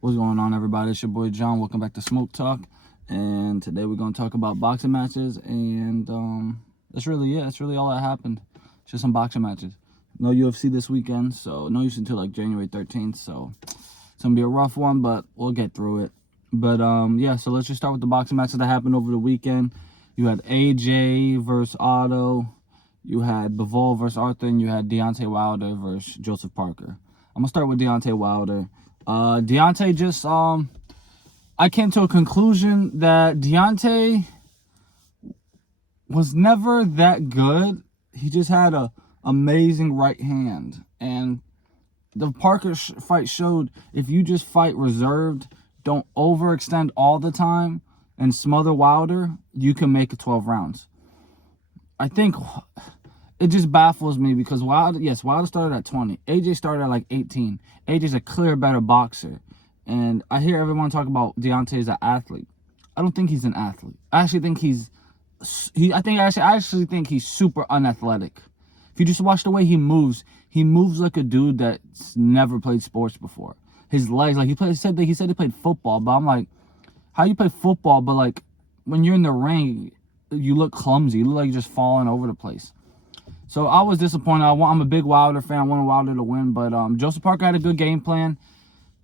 What's going on, everybody? It's your boy John. Welcome back to Smoke Talk. And today we're going to talk about boxing matches. And that's really it. That's really all that happened. Just some boxing matches. No UFC this weekend, so no UFC until like January 13th. So it's going to be a rough one, but we'll get through it. But yeah, so let's just start with the boxing matches that happened over the weekend. You had AJ versus Otto. You had Bivol versus Arthur. And you had Deontay Wilder versus Joseph Parker. I'm going to start with Deontay Wilder. Deontay just, I came to a conclusion that Deontay was never that good. He just had a amazing right hand. And the Parker fight showed if you just fight reserved, don't overextend all the time, and smother Wilder, you can make it 12 rounds. I think it just baffles me because Wilder started at 20. AJ started at like 18. AJ's a clear better boxer. And I hear everyone talk about Deontay as an athlete. I don't think he's an athlete. I actually think I actually think he's super unathletic. If you just watch the way he moves like a dude that's never played sports before. His legs, like he said he played football, but I'm like, how you play football, but like when you're in the ring, you look clumsy. You look like you're just falling over the place. So I was disappointed. I'm a big Wilder fan. I wanted Wilder to win, but Joseph Parker had a good game plan.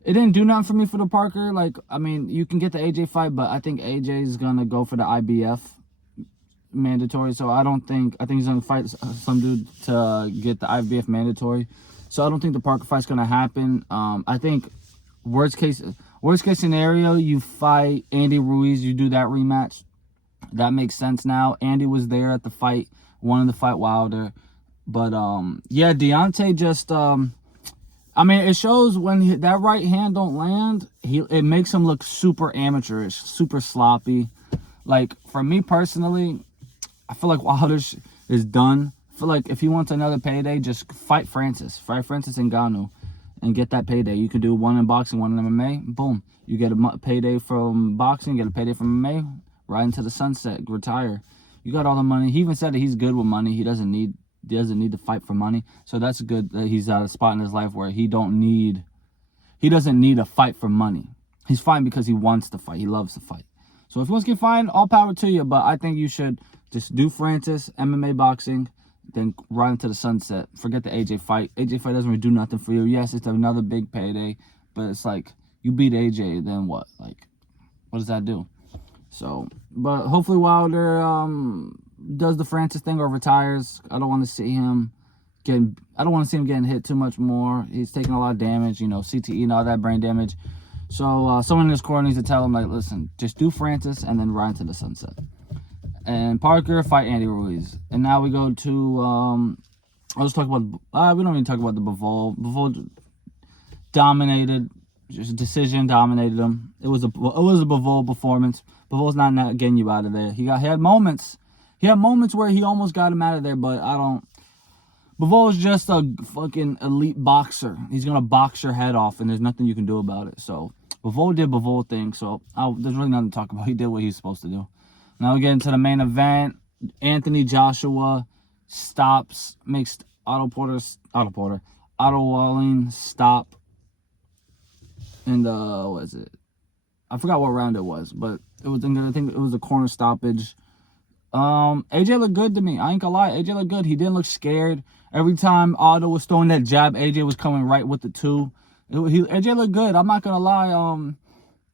It didn't do nothing for me for the Parker. Like, I mean, you can get the AJ fight, but I think AJ is gonna go for the IBF mandatory. So I think he's gonna fight some dude to get the IBF mandatory. So I don't think the Parker fight's gonna happen. I think worst case scenario, you fight Andy Ruiz. You do that rematch. That makes sense now. Andy was there at the fight, wanted to fight Wilder. But, yeah, Deontay just, I mean, it shows when that right hand don't land, it makes him look super amateurish, super sloppy. Like, for me personally, I feel like Wilder is done. I feel like if he wants another payday, just fight Francis. Fight Francis Ngannou and get that payday. You can do one in boxing, one in MMA. Boom. You get a payday from boxing, get a payday from MMA. Right into the sunset, retire. You got all the money. He even said that he's good with money. He doesn't need to fight for money. So that's good that he's at a spot in his life where he doesn't need to fight for money. He's fighting because he wants to fight. He loves to fight. So if he wants to get fined, all power to you. But I think you should just do Francis, MMA boxing, then right into the sunset. Forget the AJ fight. AJ fight doesn't really do nothing for you. Yes, it's another big payday, but it's like you beat AJ, then what? Like, what does that do? So, but hopefully Wilder does the Francis thing or retires. I don't want to see him getting hit too much more. He's taking a lot of damage, you know, CTE and all that brain damage. So someone in his corner needs to tell him, like, listen, just do Francis and then ride into the sunset. And Parker fight Andy Ruiz. And now we go to I'll just talk about we don't even talk about the Bivol. Bivol dominated. Just decision dominated him. It was a Bivol performance. Bivol's not getting you out of there. He had moments. He had moments where he almost got him out of there, but Bivol is just a fucking elite boxer. He's gonna box your head off, and there's nothing you can do about it. So Bivol did Bivol thing. So there's really nothing to talk about. He did what he's supposed to do. Now we get into the main event. Anthony Joshua makes Otto Wallin stop. And what is it? I forgot what round it was, but I think it was a corner stoppage. AJ looked good to me. I ain't gonna lie, AJ looked good. He didn't look scared. Every time Otto was throwing that jab, AJ was coming right with the two. AJ looked good. I'm not gonna lie.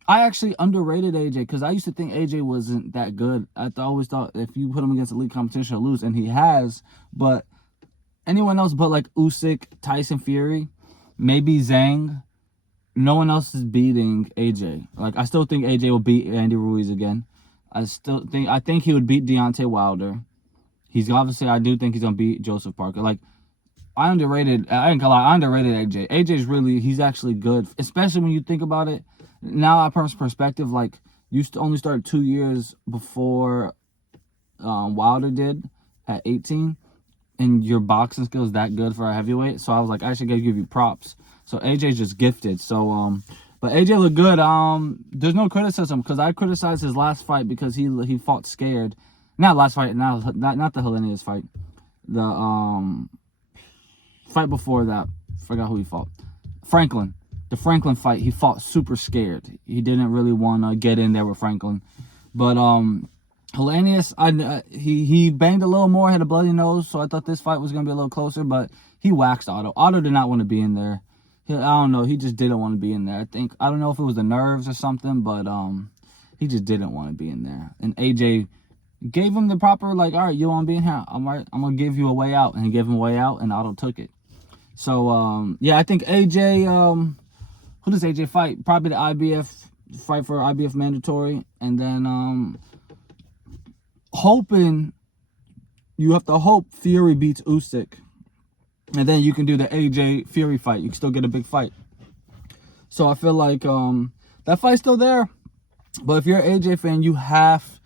I actually underrated AJ because I used to think AJ wasn't that good. I always thought if you put him against elite competition, he'll lose, and he has. But anyone else but like Usyk, Tyson Fury, maybe Zhang. No one else is beating AJ. Like, I still think AJ will beat Andy Ruiz again. I think he would beat Deontay Wilder. I do think he's gonna beat Joseph Parker. Like, I ain't gonna lie, I underrated AJ. He's actually good, especially when you think about it. Now, at first perspective, like, you only started 2 years before Wilder did at 18, and your boxing skill is that good for a heavyweight. So I was like, I should give you props. So AJ's just gifted. So but AJ looked good. There's no criticism because I criticized his last fight because he fought scared. Not last fight, not the Helenius fight. The fight before that. Forgot who he fought. Franklin. the Franklin fight, he fought super scared. He didn't really want to get in there with Franklin. But Helenius, he banged a little more, had a bloody nose, so I thought this fight was going to be a little closer, but he waxed Otto. Otto did not want to be in there. I don't know, he just didn't want to be in there. I don't know if it was the nerves or something, but he just didn't want to be in there. And AJ gave him the proper, like, all right, you want to be in here? I'm going to give you a way out. And he gave him a way out, and Otto took it. So, yeah, I think AJ, who does AJ fight? Probably the IBF, fight for IBF mandatory. And then, you have to hope Fury beats Usyk. And then you can do the AJ Fury fight. You can still get a big fight. So I feel like that fight's still there. But if you're an AJ fan, you have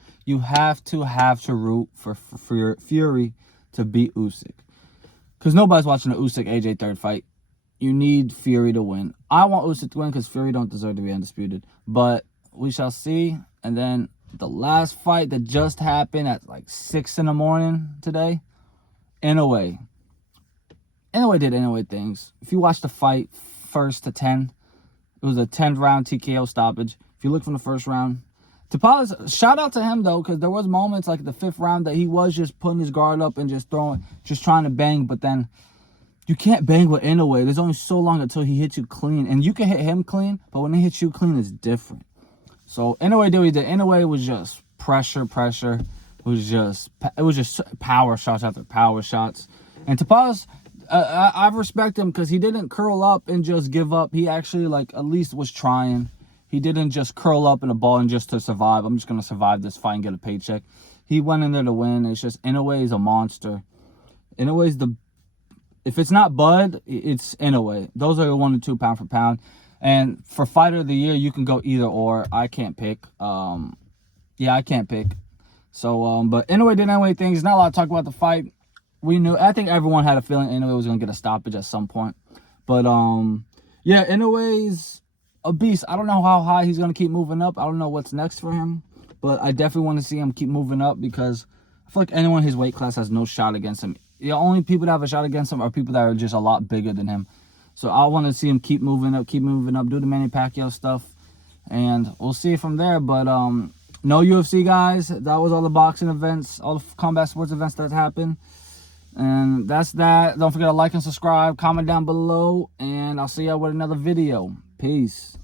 to root for Fury to beat Usyk. Because nobody's watching the Usyk AJ third fight. You need Fury to win. I want Usyk to win because Fury don't deserve to be undisputed. But we shall see. And then the last fight that just happened at like 6 in the morning today, Inoue. Inoue did Inoue things. If you watch the fight 1st to 10, it was a 10th round TKO stoppage. If you look from the first round, Tapales, shout out to him though, because there was moments like the 5th round that he was just putting his guard up and just trying to bang. But then you can't bang with Inoue. There's only so long until he hits you clean, and you can hit him clean, but when he hits you clean, it's different. So Inoue did what he did. Inoue was just pressure. It was just power shots after power shots. And Tapales, I respect him because he didn't curl up and just give up. He actually, like, at least was trying. He didn't just curl up in a ball and just to survive. I'm just going to survive this fight and get a paycheck. He went in there to win. It's just, Inoue is a monster. Inoue's if it's not Bud, it's Inoue. Those are the 1 and 2 pound for pound. And for fighter of the year, you can go either or. I can't pick. Yeah, I can't pick. So, but Inoue did Inoue things. Not a lot to talk about the fight. I think everyone had a feeling Inoue was going to get a stoppage at some point. But, yeah, Inoue's a beast. I don't know how high he's going to keep moving up. I don't know what's next for him. But I definitely want to see him keep moving up because I feel like anyone in his weight class has no shot against him. The only people that have a shot against him are people that are just a lot bigger than him. So I want to see him keep moving up, do the Manny Pacquiao stuff. And we'll see from there. But, no UFC, guys. That was all the boxing events, all the combat sports events that happened. And that's that. Don't forget to like and subscribe, comment down below, and I'll see y'all with another video. Peace.